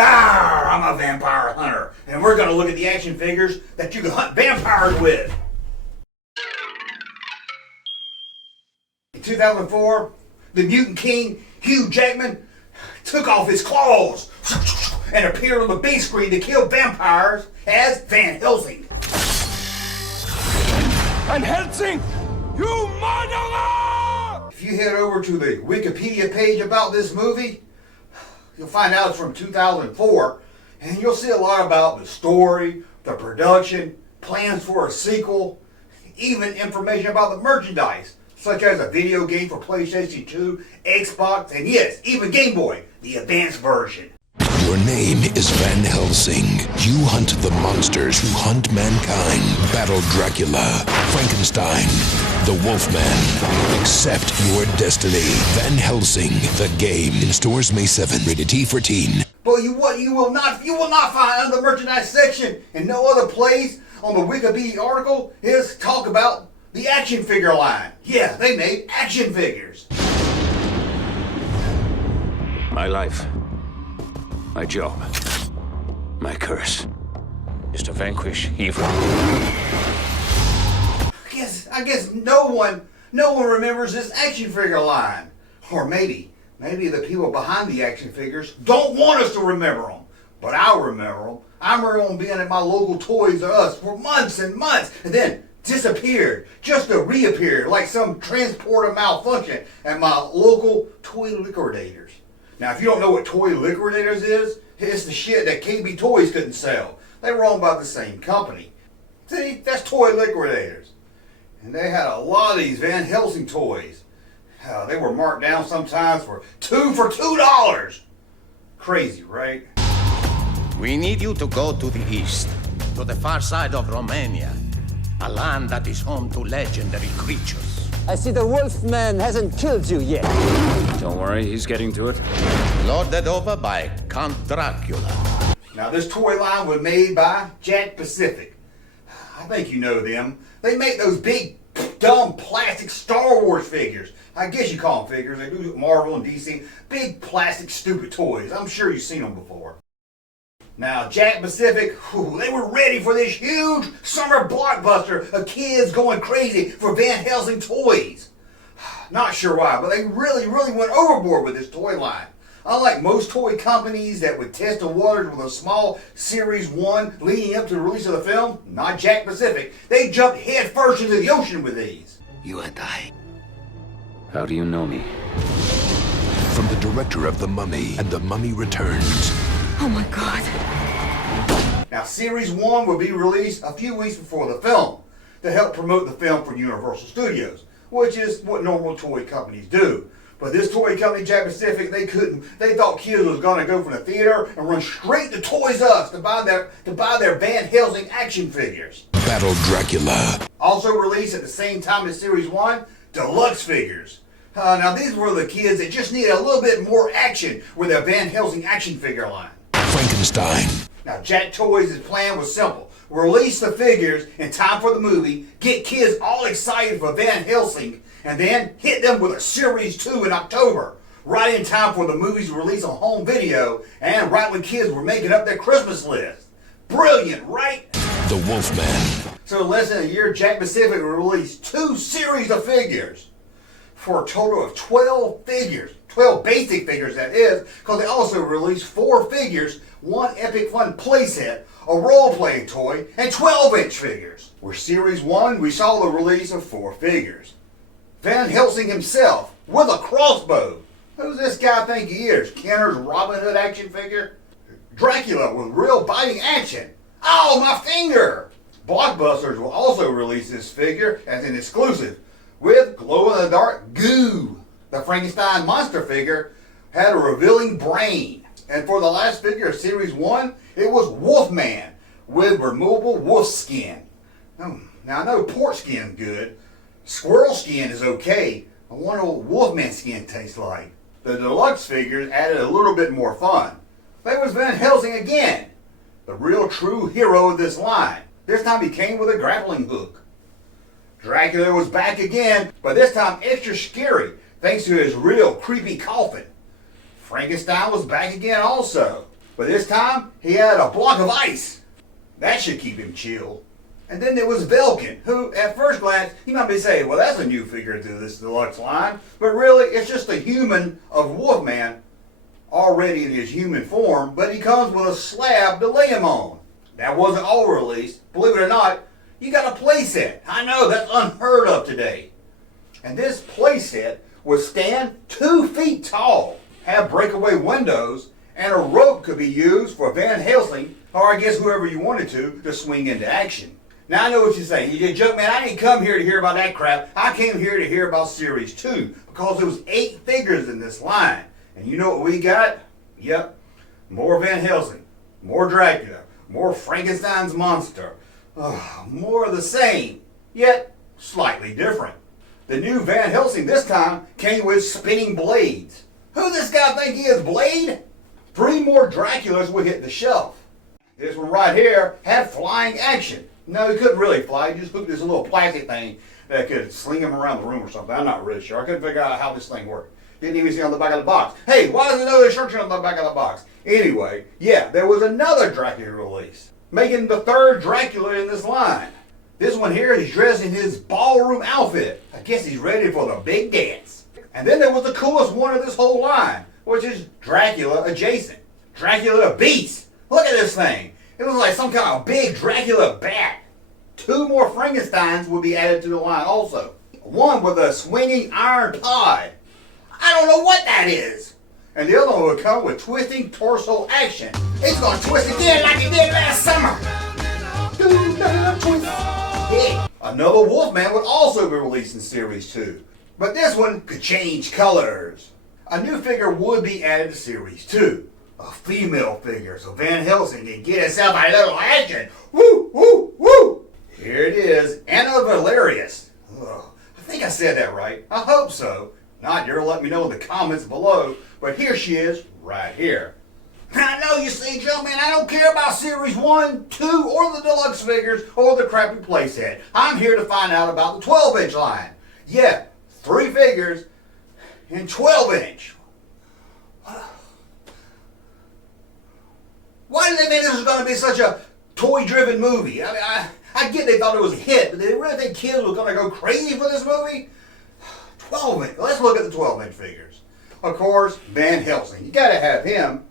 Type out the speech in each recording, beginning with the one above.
I'm a vampire hunter, and we're gonna look at the action figures that you can hunt vampires with. In 2004, the mutant king, Hugh Jackman, took off his claws and appeared on the big screen to kill vampires as Van Helsing. Van Helsing, you murderer! If you head over to the Wikipedia page about this movie, you'll find out it's from 2004, and you'll see a lot about the story, the production, plans for a sequel, even information about the merchandise, such as a video game for PlayStation 2, Xbox, and yes, even Game Boy, the advanced version. Your name is Van Helsing. You hunt the monsters who hunt mankind. Battle Dracula, Frankenstein, the Wolfman. Accept your destiny. Van Helsing, the game. In stores May 7. Rated T for teen. But you will not find under the merchandise section and no other place on the Wikipedia article is talk about the action figure line. Yeah, they made action figures. My life, my job, my curse is to vanquish evil. I guess no one remembers this action figure line. Or maybe the people behind the action figures don't want us to remember them. But I'll remember them. I remember them being at my local Toys R Us for months and months, and then disappeared, just to reappear like some transporter malfunction at my local toy liquidators. Now, if you don't know what toy liquidators is, it's the shit that KB Toys couldn't sell. They were owned by the same company. See, that's toy liquidators. And they had a lot of these Van Helsing toys. They were marked down sometimes for $2. Crazy, right? We need you to go to the east, to the far side of Romania, a land that is home to legendary creatures. I see the Wolfman hasn't killed you yet. Don't worry, he's getting to it. Lorded over by Count Dracula. Now, this toy line was made by Jack Pacific. I think you know them. They make those big, dumb, plastic Star Wars figures. I guess you call them figures. They do Marvel and DC. Big, plastic, stupid toys. I'm sure you've seen them before. Now, Jack Pacific, they were ready for this huge summer blockbuster of kids going crazy for Van Helsing toys. Not sure why, but they really went overboard with this toy line. Unlike most toy companies that would test the waters with a small Series 1 leading up to the release of the film, not Jack Pacific, they jumped head first into the ocean with these. You and I. How do you know me? From the director of The Mummy and The Mummy Returns. Oh my God. Now, Series 1 will be released a few weeks before the film to help promote the film for Universal Studios, which is what normal toy companies do. But this toy company, Jack Pacific, they thought kids was gonna go from the theater and run straight to Toys R Us to buy their Van Helsing action figures. Battle Dracula. Also released at the same time as Series 1, deluxe figures. Now these were the kids that just needed a little bit more action with their Van Helsing action figure line. Frankenstein. Now Jack Toys' plan was simple. Release the figures in time for the movie, get kids all excited for Van Helsing, and then hit them with a Series 2 in October, right in time for the movie's release on home video, and right when kids were making up their Christmas list. Brilliant, right? The Wolfman. So in less than a year, Jack Pacific released 2 series of figures for a total of 12 figures. 12 basic figures, that is, because they also released 4 figures, 1 Epic Fun playset, a role-playing toy, and 12-inch figures. For Series 1, we saw the release of 4 figures. Van Helsing himself, with a crossbow. Who's this guy think he is? Kenner's Robin Hood action figure? Dracula with real biting action. Oh, my finger! Blockbusters will also release this figure as an exclusive with glow-in-the-dark goo. The Frankenstein monster figure had a revealing brain. And for the last figure of Series 1, it was Wolfman with removable wolf skin. Now I know pork skin's good. Squirrel skin is okay. I wonder what Wolfman skin tastes like. The deluxe figures added a little bit more fun. There was Van Helsing again, the real true hero of this line. This time he came with a grappling hook. Dracula was back again, but this time extra scary thanks to his real creepy coffin. Frankenstein was back again also. But this time, he had a block of ice. That should keep him chill. And then there was Velkin, who, at first glance, you might be saying, well, that's a new figure to this deluxe line. But really, it's just a human of Wolfman, already in his human form, but he comes with a slab to lay him on. That wasn't all released. Believe it or not, you got a playset. I know, that's unheard of today. And this playset would stand 2 feet tall, have breakaway windows, and a rope could be used for Van Helsing, or I guess whoever you wanted to swing into action. Now I know what you're saying. You just Junkman, I didn't come here to hear about that crap. I came here to hear about Series 2, because there was 8 figures in this line. And you know what we got? Yep, more Van Helsing, more Dracula, more Frankenstein's monster. More of the same, yet slightly different. The new Van Helsing this time came with spinning blades. Who this guy think he is, Blade? 3 more Draculas would hit the shelf. This one right here had flying action. No, he couldn't really fly. He just hooked this little plastic thing that could sling him around the room or something. I'm not really sure. I couldn't figure out how this thing worked. Didn't even see on the back of the box. Hey, why does it know the instruction on the back of the box? Anyway, yeah, there was another Dracula release, making the 3rd Dracula in this line. This one here, he's dressed in his ballroom outfit. I guess he's ready for the big dance. And then there was the coolest one of this whole line, which is Dracula adjacent. Dracula Beast. Look at this thing. It was like some kind of big Dracula bat. 2 more Frankensteins will be added to the line also. One with a swinging iron pod. I don't know what that is. And the other one will come with twisting torso action. It's going to twist again like it did last summer. Yeah. Another Wolfman would also be released in Series 2. But this one could change colors. A new figure would be added to Series 2. A female figure, so Van Helsing can get himself a little action. Woo, woo, woo! Here it is, Anna Valerius. Ugh, I think I said that right. I hope so. Not, you'll let me know in the comments below. But here she is, right here. I know you see, Junkman, I don't care about Series 1, 2, or the deluxe figures, or the crappy playset. I'm here to find out about the 12-inch line. Yeah, 3 figures in 12-inch. Why did they think this was going to be such a toy-driven movie? I mean, I get they thought it was a hit, but did they really think kids were going to go crazy for this movie? 12-inch. Let's look at the 12-inch figures. Of course, Van Helsing. You got to have him.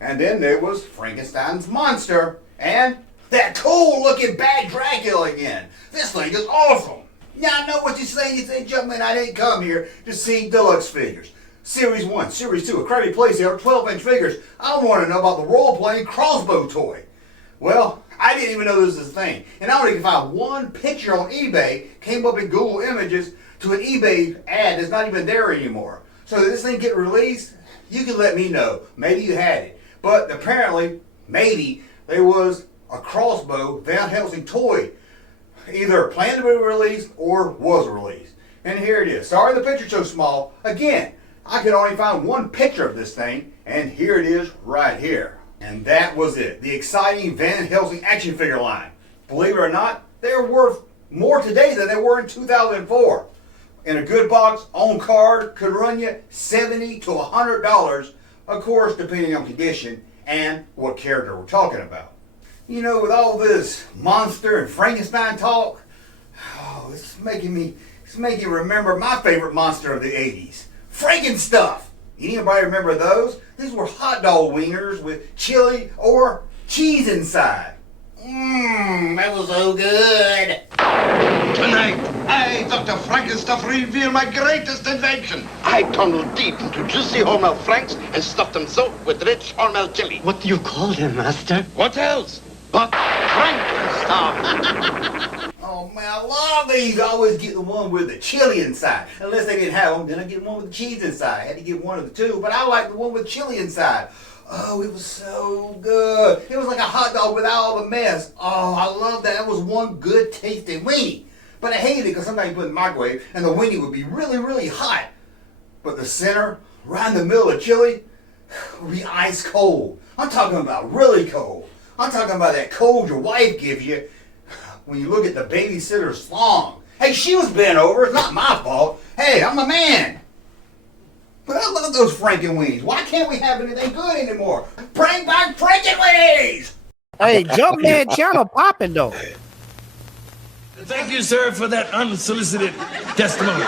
And then there was Frankenstein's monster and that cool-looking bad Dracula again. This thing is awesome. Now I know what you're saying. You say, Junkman, I didn't come here to see deluxe figures. Series 1, Series 2, a crappy playset, 12-inch figures. I want to know about the role-playing crossbow toy. Well, I didn't even know this was a thing. And I only could find one picture on eBay, came up in Google Images, to an eBay ad that's not even there anymore. So did this thing get released? You can let me know. Maybe you had it. But apparently, maybe, there was a crossbow Van Helsing toy. Either planned to be released or was released. And here it is. Sorry the picture's so small. Again, I could only find one picture of this thing, and here it is right here. And that was it. The exciting Van Helsing action figure line. Believe it or not, they're worth more today than they were in 2004. In a good box, on card, could run you $70 to $100, of course, depending on condition and what character we're talking about. You know, with all this monster and Frankenstein talk, it's making me remember my favorite monster of the 80s, Frankenstuff. Anybody remember those? These were hot dog wieners with chili or cheese inside. That was so good. Tonight, I, Dr. Frankenstuff, reveal my greatest invention. I tunneled deep into juicy Hormel Franks and stuffed them so with rich Hormel chili. What do you call them, Master? What else? But Frankenstuff. Oh man, I love these. I always get the one with the chili inside. Unless they didn't have them, then I get one with the cheese inside. I had to get one of the two, but I like the one with chili inside. Oh, it was so good. It was like a hot dog without all the mess. Oh, I love that. That was one good tasting weenie. But I hated it because sometimes you put it in the microwave and the weenie would be really, really hot. But the center, right in the middle of chili, would be ice cold. I'm talking about really cold. I'm talking about that cold your wife gives you when you look at the babysitter's thong. Hey, she was bent over. It's not my fault. Hey, I'm a man. But I love those Frankenweenies. Why can't we have anything good anymore? Bring back Frankenweenies! Hey, Junkman channel popping though. Thank you, sir, for that unsolicited testimony.